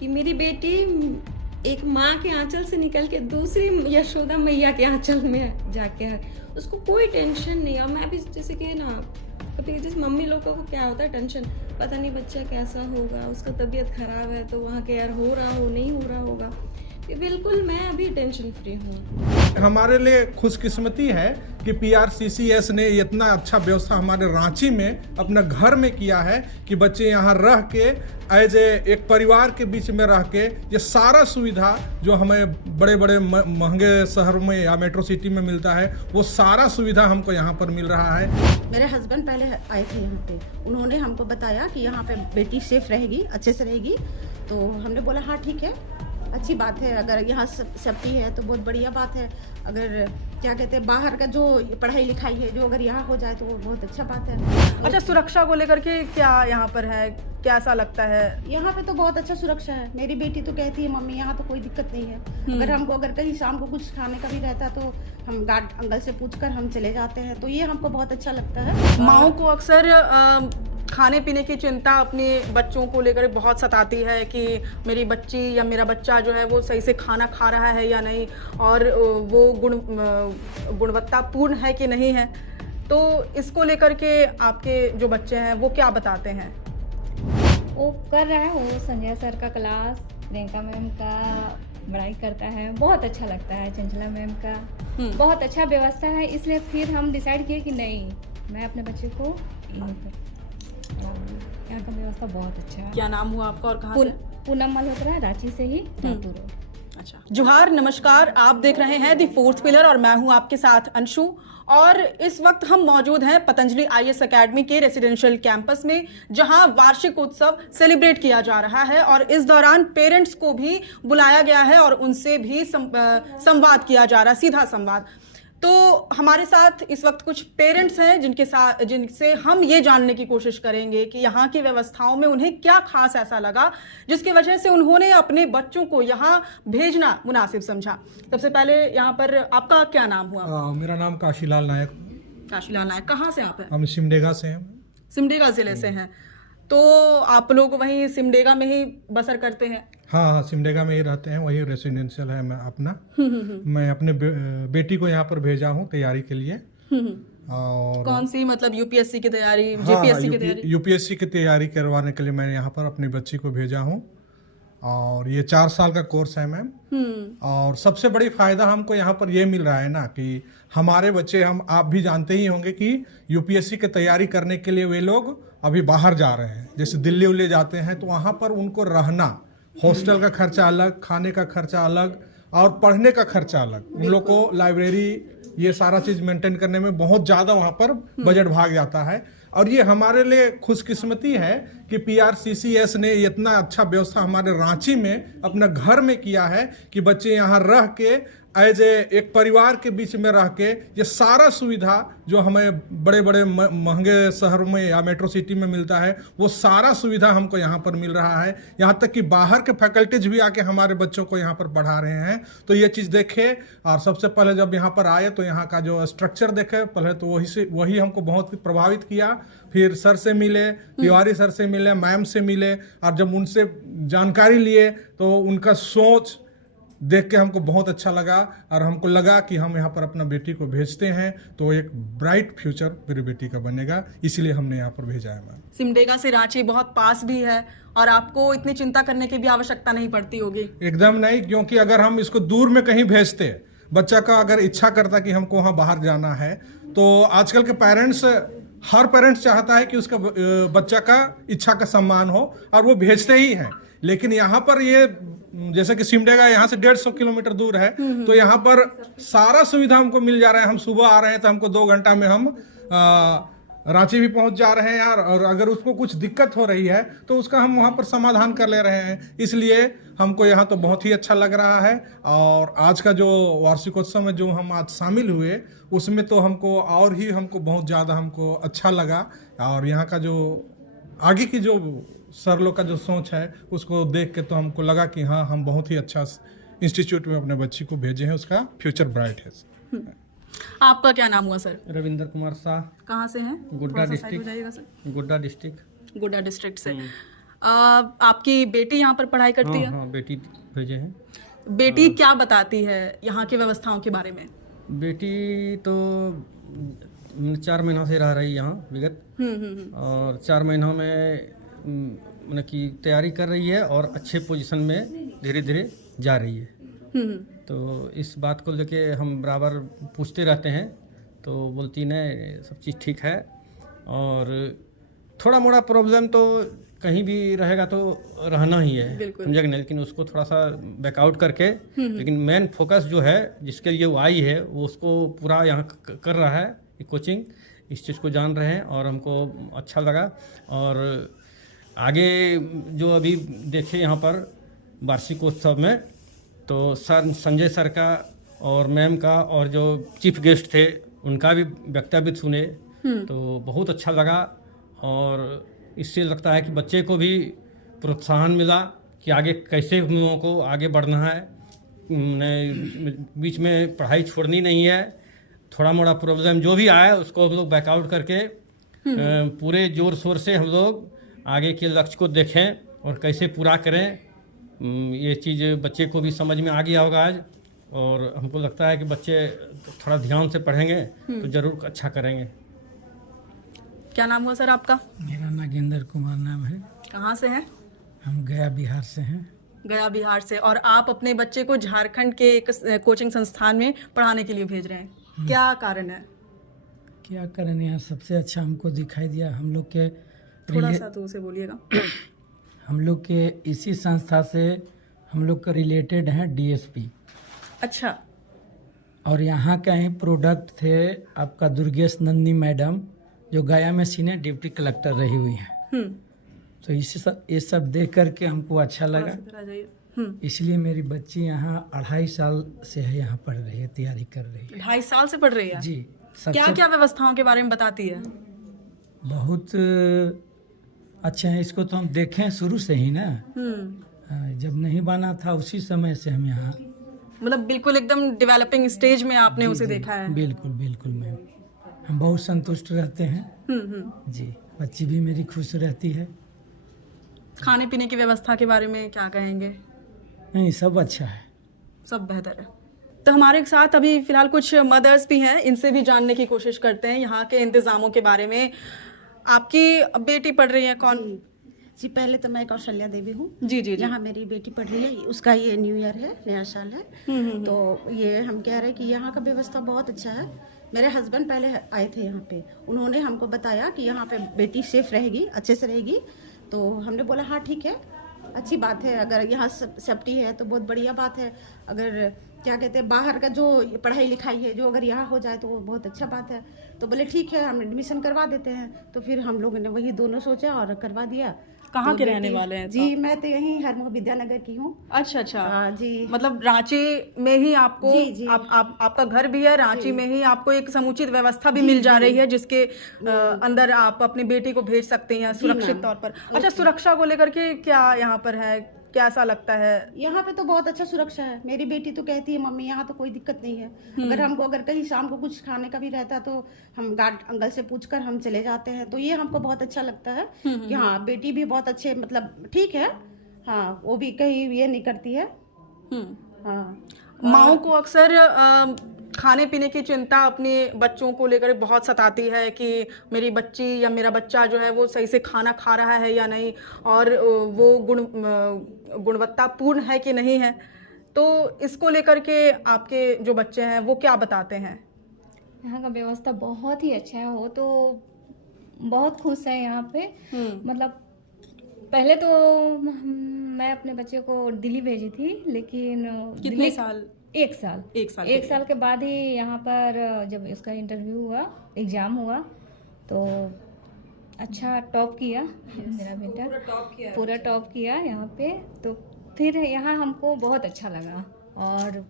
कि मेरी बेटी एक माँ के आंचल से निकल के दूसरी यशोदा मैया के आंचल में जाके है, उसको कोई टेंशन नहीं। और मैं भी जैसे कि ना कभी जैसे मम्मी लोगों को क्या होता है टेंशन, पता नहीं बच्चा कैसा होगा, उसका तबीयत खराब है तो वहाँ केयर हो रहा हो नहीं हो रहा होगा। बिल्कुल मैं अभी टेंशन फ्री हूँ। हमारे लिए खुशकिस्मती है कि पीआरसीसीएस ने इतना अच्छा व्यवस्था हमारे रांची में अपना घर में किया है कि बच्चे यहाँ रह के एज एक परिवार के बीच में रह के ये सारा सुविधा जो हमें बड़े बड़े महंगे शहरों में या मेट्रो सिटी में मिलता है, वो सारा सुविधा हमको यहाँ पर मिल रहा है। मेरे हस्बैंड पहले आए थे यहाँ पे, उन्होंने हमको बताया कि यहाँ पे बेटी सेफ रहेगी, अच्छे से रहेगी। तो हमने बोला हाँ ठीक है, अच्छी बात है, अगर यहाँ सेफ्टी है तो बहुत बढ़िया बात है। अगर क्या कहते हैं बाहर का जो पढ़ाई लिखाई है जो अगर यहाँ हो जाए तो वो बहुत अच्छा बात है। अच्छा, सुरक्षा को लेकर के क्या यहाँ पर है, कैसा लगता है? यहाँ पे तो बहुत अच्छा सुरक्षा है। मेरी बेटी तो कहती है मम्मी यहाँ तो कोई दिक्कत नहीं है। अगर कहीं शाम को कुछ खाने का भी रहता तो हम गार्ड अंकल से पूछकर हम चले जाते हैं, तो ये हमको बहुत अच्छा लगता है। माँओं को अक्सर खाने पीने की चिंता अपने बच्चों को लेकर बहुत सताती है कि मेरी बच्ची या मेरा बच्चा जो है वो सही से खाना खा रहा है या नहीं, और वो गुणवत्तापूर्ण है कि नहीं है। तो इसको लेकर के आपके जो बच्चे हैं वो क्या बताते हैं? वो कर रहा है, वो संजय सर का क्लास, प्रियंका मैम का पढ़ाई करता है, बहुत अच्छा लगता है। चंचला मैम का बहुत अच्छा व्यवस्था है, इसलिए फिर हम डिसाइड किए कि नहीं, मैं अपने बच्चे को यहीं पर, यहाँ का व्यवस्था बहुत अच्छा है। क्या नाम हुआ आपका और कहाँ से? पूनम मल्होत्रा, रांची से ही, रातू रोड। अच्छा, जोहार, नमस्कार, आप देख रहे हैं दी फोर्थ पिलर और मैं हूं आपके साथ अंशु। और इस वक्त हम मौजूद हैं पतंजलि आईएएस एकेडमी के रेसिडेंशियल कैंपस में, जहां वार्षिक उत्सव सेलिब्रेट किया जा रहा है और इस दौरान पेरेंट्स को भी बुलाया गया है और उनसे भी संवाद किया जा रहा है, सीधा संवाद। तो हमारे साथ इस वक्त कुछ पेरेंट्स हैं जिनसे हम ये जानने की कोशिश करेंगे कि यहाँ की व्यवस्थाओं में उन्हें क्या खास ऐसा लगा जिसकी वजह से उन्होंने अपने बच्चों को यहाँ भेजना मुनासिब समझा। सबसे पहले यहाँ पर आपका क्या नाम हुआ? मेरा नाम काशीलाल नायक। काशीलाल नायक, कहाँ से आप हैं? हम सिमडेगा से हैं। सिमडेगा जिले से हैं, तो आप लोग वहीं सिमडेगा में ही बसर करते हैं? हाँ, सिमडेगा में ही रहते हैं, वही रेसिडेंशियल है मैं अपना। मैं अपने बेटी को यहाँ पर भेजा हूँ तैयारी के लिए। और कौन सी, मतलब यूपीएससी की तैयारी, जेपीएससी की तैयारी? यूपीएससी की तैयारी करवाने के लिए मैंने यहाँ पर अपनी बच्ची को भेजा हूँ। और ये 4 साल का कोर्स है मैम। और सबसे बड़ी फायदा हमको यहाँ पर ये मिल रहा है ना कि हमारे बच्चे, आप भी जानते ही होंगे कि यूपीएससी की तैयारी करने के लिए वे लोग अभी बाहर जा रहे हैं, जैसे दिल्ली उल्ली जाते हैं, तो वहाँ पर उनको रहना, हॉस्टल का खर्चा अलग, खाने का खर्चा अलग और पढ़ने का खर्चा अलग। उन लोग को लाइब्रेरी ये सारा चीज़ मेंटेन करने में बहुत ज़्यादा वहाँ पर बजट भाग जाता है। और ये हमारे लिए खुशकिस्मती है कि पीआरसीसीएस ने इतना अच्छा व्यवस्था हमारे रांची में अपना घर में किया है कि बच्चे यहाँ रह के एज एक परिवार के बीच में रह के ये सारा सुविधा जो हमें बड़े बड़े महंगे शहरों में या मेट्रो सिटी में मिलता है, वो सारा सुविधा हमको यहाँ पर मिल रहा है। यहाँ तक कि बाहर के फैकल्टीज भी आके हमारे बच्चों को यहाँ पर पढ़ा रहे हैं। तो ये चीज़ देखे, और सबसे पहले जब यहाँ पर आए तो यहाँ का जो स्ट्रक्चर देखे पहले, तो वही हमको बहुत प्रभावित किया। फिर सर से मिले, तिवारी सर से मिले, मैम से मिले, और जब उनसे जानकारी लिए तो उनका सोच देख के हमको बहुत अच्छा लगा और हमको लगा कि हम यहाँ पर अपना बेटी को भेजते हैं तो एक ब्राइट फ्यूचर मेरी बेटी का बनेगा, इसीलिए हमने यहाँ पर भेजा है मैम। सिमडेगा से रांची बहुत पास भी है और आपको इतनी चिंता करने की भी आवश्यकता नहीं पड़ती होगी? एकदम नहीं, क्योंकि अगर हम इसको दूर में कहीं भेजते, बच्चा का अगर इच्छा करता कि हमको वहाँ बाहर जाना है, तो आजकल के पेरेंट्स, हर पेरेंट्स चाहता है कि उसका बच्चा का इच्छा का सम्मान हो और वो भेजते ही हैं। लेकिन यहाँ पर ये, जैसे कि सिमडेगा यहाँ से 150 किलोमीटर दूर है, तो यहाँ पर सारा सुविधा हमको मिल जा रहा है। हम सुबह आ रहे हैं तो हमको 2 घंटा में हम रांची भी पहुँच जा रहे हैं यार, और अगर उसको कुछ दिक्कत हो रही है तो उसका हम वहाँ पर समाधान कर ले रहे हैं। इसलिए हमको यहाँ तो बहुत ही अच्छा लग रहा है। और आज का जो वार्षिकोत्सव में जो हम आज शामिल हुए, उसमें तो हमको बहुत ज़्यादा हमको अच्छा लगा। और यहाँ का जो आगे की जो सर लोग का जो सोच है उसको देख के तो हमको लगा कि हाँ, हम बहुत ही अच्छा इंस्टीट्यूट में अपने बच्ची को भेजे हैं, उसका फ्यूचर ब्राइट है। आपका क्या नाम हुआ सर? रविंदर कुमार शाह। कहाँ से हैं? गुड्डा थोड़ा सा साइड हो डिस्ट्रिक्ट। जाइएगा सर। गुड्डा डिस्ट्रिक्ट। गुड्डा डिस्ट्रिक्ट से। आपकी बेटी यहाँ पर पढ़ाई करती है? हाँ, बेटी भेजे हैं। बेटी क्या बताती है यहाँ की व्यवस्थाओं के बारे में? बेटी तो 4 महीनों से रह रही यहाँ विगत, और 4 महीनों में मतलब कि तैयारी कर रही है और अच्छे पोजीशन में धीरे धीरे जा रही है। तो इस बात को लेके हम बराबर पूछते रहते हैं, तो बोलती नहीं सब चीज़ ठीक है, और थोड़ा मोड़ा प्रॉब्लम तो कहीं भी रहेगा तो रहना ही है, समझे कि नहीं, लेकिन उसको थोड़ा सा बैकआउट करके, लेकिन मेन फोकस जो है जिसके लिए वो आई है वो उसको पूरा यहाँ कर रहा है। ये कोचिंग इस चीज़ को जान रहे हैं और हमको अच्छा लगा। और आगे जो अभी देखे यहाँ पर वार्षिकोत्सव में, तो सर संजय सर का और मैम का और जो चीफ गेस्ट थे उनका भी वक्तव्य सुने, तो बहुत अच्छा लगा। और इससे लगता है कि बच्चे को भी प्रोत्साहन मिला कि आगे कैसे हम लोगों को आगे बढ़ना है, बीच में पढ़ाई छोड़नी नहीं है। थोड़ा मोड़ा प्रॉब्लम जो भी आया उसको हम लोग बैकआउट करके पूरे जोर शोर से हम लोग आगे के लक्ष्य को देखें और कैसे पूरा करें। ये चीज़ बच्चे को भी समझ में आ गया होगा आज, और हमको लगता है कि बच्चे थोड़ा ध्यान से पढ़ेंगे तो ज़रूर अच्छा करेंगे। क्या नाम हुआ सर आपका? मेरा नागेंद्र कुमार नाम है। कहाँ से हैं? हम गया बिहार से हैं। गया बिहार से। और आप अपने बच्चे को झारखंड के एक कोचिंग संस्थान में पढ़ाने के लिए भेज रहे हैं, क्या कारण है? क्या करें, यहाँ सबसे अच्छा हमको दिखाई दिया। हम लोग के थोड़ा सा तो उसे बोलिएगा। हम लोग के इसी संस्था से हम लोग का रिलेटेड हैं डीएसपी। अच्छा। और यहाँ के ही प्रोडक्ट थे आपका दुर्गेश नंदी मैडम, जो गया में सीनियर डिप्टी कलेक्टर रही हुई हैं। तो ये सब देख करके हमको अच्छा लगा, इसलिए मेरी बच्ची यहाँ 2.5 साल से है, यहाँ पढ़ रही है, तैयारी कर रही है। 2.5 साल से पढ़ रही है जी। क्या क्या व्यवस्थाओं के बारे में बताती है? बहुत अच्छा है, इसको तो हम देखें शुरू से ही ना। जब नहीं बना था उसी समय से हम यहाँ, मतलब बिल्कुल एकदम डेवलपिंग स्टेज में आपने उसे देखा है। बिल्कुल बिल्कुल मैम, हम बहुत संतुष्ट रहते हैं जी। बच्ची भी मेरी खुश रहती है। खाने पीने की व्यवस्था के बारे में क्या कहेंगे? नहीं, सब अच्छा है, सब बेहतर है। तो हमारे साथ अभी फिलहाल कुछ मदर्स भी हैं, इनसे भी जानने की कोशिश करते हैं यहाँ के इंतज़ामों के बारे में। आपकी बेटी पढ़ रही है कौन? जी, पहले तो मैं कौशल्या देवी हूँ। जी जी। जहाँ मेरी बेटी पढ़ रही है, उसका ये न्यू ईयर है, नया साल है। तो ये हम कह रहे हैं कि यहाँ का व्यवस्था बहुत अच्छा है। मेरे हस्बैंड पहले आए थे यहाँ पे, उन्होंने हमको बताया कि यहाँ पे बेटी सेफ रहेगी, अच्छे से रहेगी। तो हमने बोला हाँ ठीक है, अच्छी बात है, अगर यहाँ सेफ्टी है तो बहुत बढ़िया बात है। अगर क्या कहते हैं बाहर का जो पढ़ाई लिखाई है जो अगर यहाँ हो जाए तो वो बहुत अच्छा बात है। तो बोले ठीक है, हम एडमिशन करवा देते हैं। तो फिर हम लोगों ने वही दोनों सोचा और करवा दिया। कहाँ तो के रहने वाले हैं? जी, मैं तो यहीं हरमुख विद्यानगर की हूँ। अच्छा अच्छा। जी, मतलब रांची में ही आपको जी, जी। आपका घर भी है रांची में ही, आपको एक समुचित व्यवस्था भी मिल जा रही है जिसके अंदर आप अपनी बेटी को भेज सकते हैं सुरक्षित तौर पर। अच्छा, सुरक्षा को लेकर के क्या यहाँ पर है, कैसा लगता है? यहाँ पे तो बहुत अच्छा सुरक्षा है। मेरी बेटी तो कहती है मम्मी यहाँ तो कोई दिक्कत नहीं है। अगर कहीं शाम को कुछ खाने का भी रहता तो हम गार्ड अंकल से पूछकर हम चले जाते हैं। तो ये हमको बहुत अच्छा लगता है कि हाँ, बेटी भी बहुत अच्छे, मतलब ठीक है, हाँ, वो भी कहीं ये नहीं करती है। हाँ, माओ को अक्सर खाने पीने की चिंता अपने बच्चों को लेकर बहुत सताती है कि मेरी बच्ची या मेरा बच्चा जो है वो सही से खाना खा रहा है या नहीं, और वो गुणवत्तापूर्ण है कि नहीं है। तो इसको लेकर के आपके जो बच्चे हैं वो क्या बताते हैं? यहाँ का व्यवस्था बहुत ही अच्छा है, वो तो बहुत खुश है यहाँ पे। मतलब पहले तो मैं अपने बच्चे को दिल्ली भेजी थी, लेकिन कितने साल? 1 साल। 1 साल के बाद ही यहाँ पर जब उसका इंटरव्यू हुआ, एग्ज़ाम हुआ, तो अच्छा टॉप किया मेरा बेटा, पूरा टॉप किया यहाँ पे। तो फिर यहाँ हमको बहुत अच्छा लगा और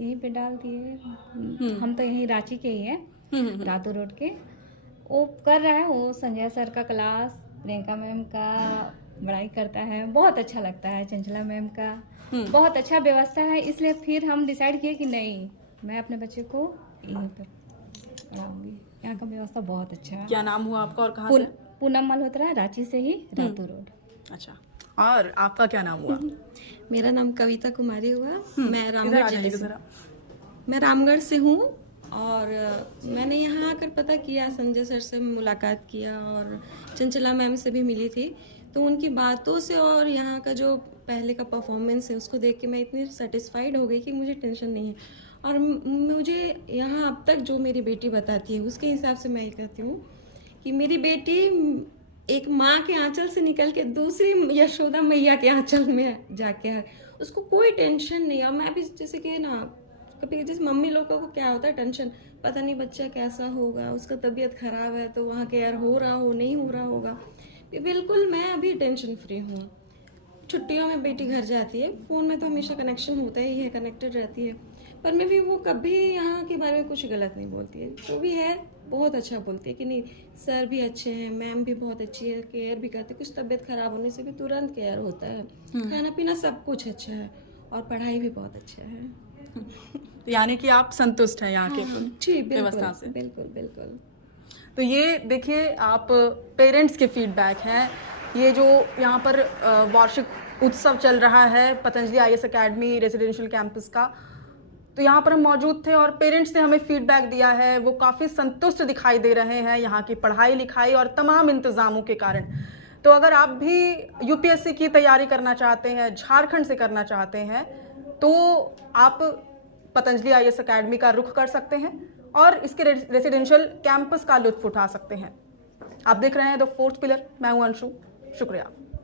यहीं पे डाल दिए। हम तो यहीं रांची के ही हैं, रातू रोड के। वो कर रहा है, वो संजय सर का क्लास, प्रियंका मैम का बड़ाई करता है, बहुत अच्छा लगता है। चंचला मैम का बहुत अच्छा व्यवस्था है, इसलिए फिर हम डिसाइड किए कि नहीं, मैं अपने बच्चे को यहीं पर पढ़ाऊंगी। यहाँ का व्यवस्था बहुत अच्छा है। क्या नाम हुआ आपका और कहाँ से? पूनम मल्होत्रा, रांची से ही, रातू रोड। अच्छा, और आपका क्या नाम हुआ? मेरा नाम कविता कुमारी हुआ। मैं इधर रामगढ़ आ जिले जाइए से जरा। मैं रामगढ़ से हूँ और मैंने यहाँ आकर पता किया, संजय सर से मुलाकात किया और चंचला मैम से भी मिली थी। तो उनकी बातों से और यहाँ का जो पहले का परफॉर्मेंस है उसको देख के मैं इतनी सेटिस्फाइड हो गई कि मुझे टेंशन नहीं है। और मुझे यहाँ अब तक जो मेरी बेटी बताती है उसके हिसाब से मैं ये कहती हूँ कि मेरी बेटी एक माँ के आंचल से निकल के दूसरी यशोदा मैया के आंचल में जाके है, उसको कोई टेंशन नहीं। और मैं भी जैसे कि ना कभी जैसे मम्मी लोगों को क्या होता है टेंशन, पता नहीं बच्चा कैसा होगा, उसका तबीयत खराब है तो वहाँ केयर हो रहा हो नहीं हो रहा होगा। बिल्कुल मैं अभी टेंशन फ्री हूँ। छुट्टियों में बेटी घर जाती है, फ़ोन में तो हमेशा कनेक्शन होता ही है, कनेक्टेड रहती है, पर मैं भी वो कभी यहाँ के बारे में कुछ गलत नहीं बोलती है। जो भी है बहुत अच्छा बोलती है कि नहीं सर भी अच्छे हैं, मैम भी बहुत अच्छी है, केयर भी करते, कुछ तबीयत खराब होने से भी तुरंत केयर होता है, खाना पीना सब कुछ अच्छा है और पढ़ाई भी बहुत अच्छा है। तो यानी कि आप संतुष्ट हैं यहाँ के जी व्यवस्था से? बिल्कुल बिल्कुल। तो ये देखिए आप पेरेंट्स के फीडबैक हैं। ये जो यहाँ पर वार्षिक उत्सव चल रहा है Patanjali IAS academy residential campus का, तो यहाँ पर हम मौजूद थे और पेरेंट्स ने हमें फीडबैक दिया है। वो काफ़ी संतुष्ट दिखाई दे रहे हैं यहाँ की पढ़ाई लिखाई और तमाम इंतज़ामों के कारण। तो अगर आप भी UPSC की तैयारी करना चाहते हैं, झारखंड से करना चाहते हैं, तो आप पतंजलि IAS अकेडमी का रुख कर सकते हैं और इसके रेजिडेंशियल कैंपस का लुत्फ उठा सकते हैं। आप देख रहे हैं द फोर्थ पिलर। मैं हूं अंशु, शुक्रिया।